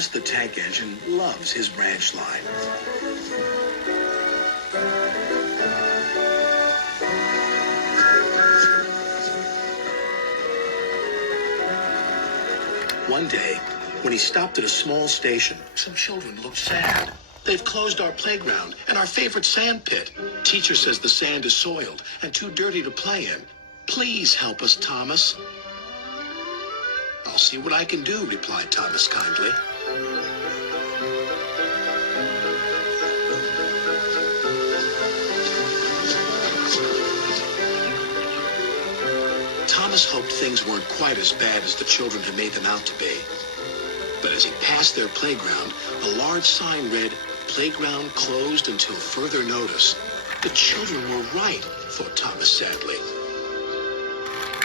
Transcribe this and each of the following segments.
Thomas the Tank Engine loves his branch line. One day, when he stopped at a small station, some children looked sad. They've closed our playground and our favorite sand pit. Teacher says the sand is soiled and too dirty to play in. Please help us, Thomas. I'll see what I can do, replied Thomas kindly. Thomas hoped things weren't quite as bad as the children had made them out to be. But as he passed their playground, a large sign read, "Playground closed until further notice." The children were right, thought Thomas sadly.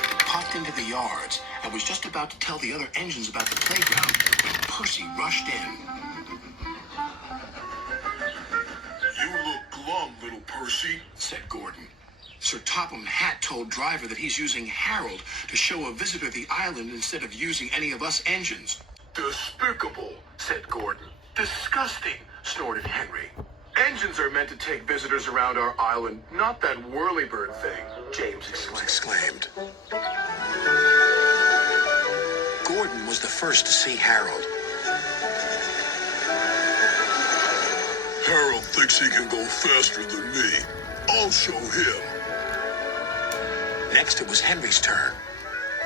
He popped into the yards and was just about to tell the other engines about the playground when Percy rushed in. You look glum, little Percy, said Gordon. Sir Topham Hatt told Driver that he's using Harold to show a visitor the island instead of using any of us engines. Despicable, said Gordon. Disgusting, snorted Henry. Engines are meant to take visitors around our island, not that whirlybird thing, James exclaimed. Gordon was the first to see Harold. Harold thinks he can go faster than me. I'll show him. Next, it was Henry's turn.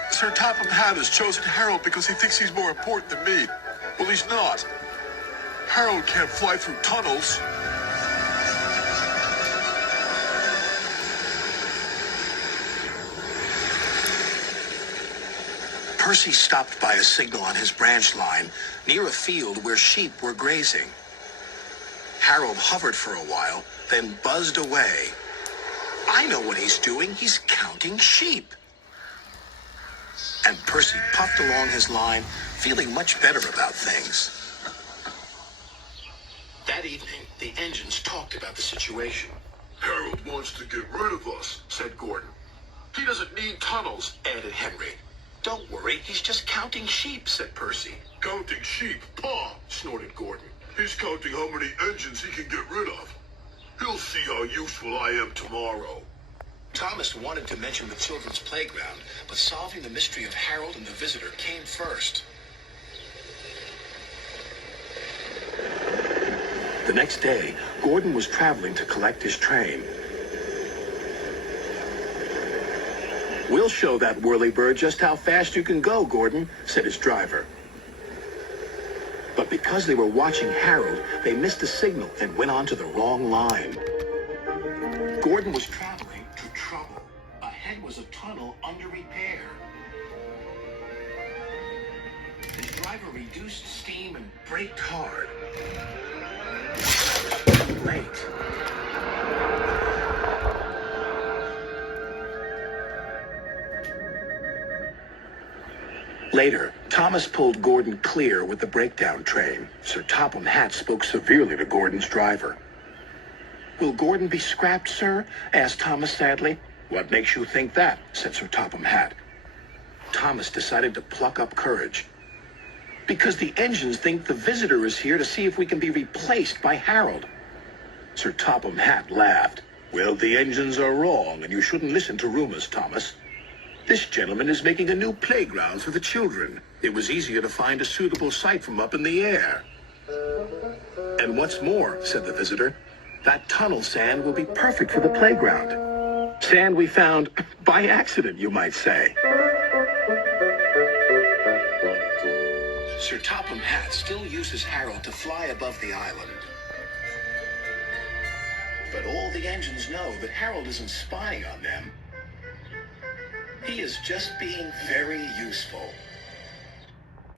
Sir Topham Hatt has chosen Harold because he thinks he's more important than me. Well, he's not. Harold can't fly through tunnels. Percy stopped by a signal on his branch line near a field where sheep were grazing. Harold hovered for a while, then buzzed away. I know what he's doing. He's counting sheep. And Percy puffed along his line, feeling much better about things. That evening, the engines talked about the situation. Harold wants to get rid of us, said Gordon. He doesn't need tunnels, added Henry. Don't worry, he's just counting sheep, said Percy. Counting sheep? Paw, snorted Gordon. He's counting how many engines he can get rid of. He'll see how useful I am tomorrow. Thomas wanted to mention the children's playground, but solving the mystery of Harold and the visitor came first. The next day, Gordon was traveling to collect his train. We'll show that whirlybird just how fast you can go, Gordon, said his driver. But because they were watching Harold, they missed the signal and went on to the wrong line. Gordon was traveling to trouble. Ahead was a tunnel under repair. His driver reduced steam and braked hard. Too late. Later, Thomas pulled Gordon clear with the breakdown train. Sir Topham Hatt spoke severely to Gordon's driver. Will Gordon be scrapped, sir? Asked Thomas sadly. What makes you think that? Said Sir Topham Hatt. Thomas decided to pluck up courage. Because the engines think the visitor is here to see if we can be replaced by Harold. Sir Topham Hatt laughed. Well, the engines are wrong, and you shouldn't listen to rumors, Thomas. This gentleman is making a new playground for the children. It was easier to find a suitable site from up in the air. And what's more, said the visitor, that tunnel sand will be perfect for the playground. Sand we found by accident, you might say. Sir Topham Hatt still uses Harold to fly above the island. But all the engines know that Harold isn't spying on them. He is just being very useful.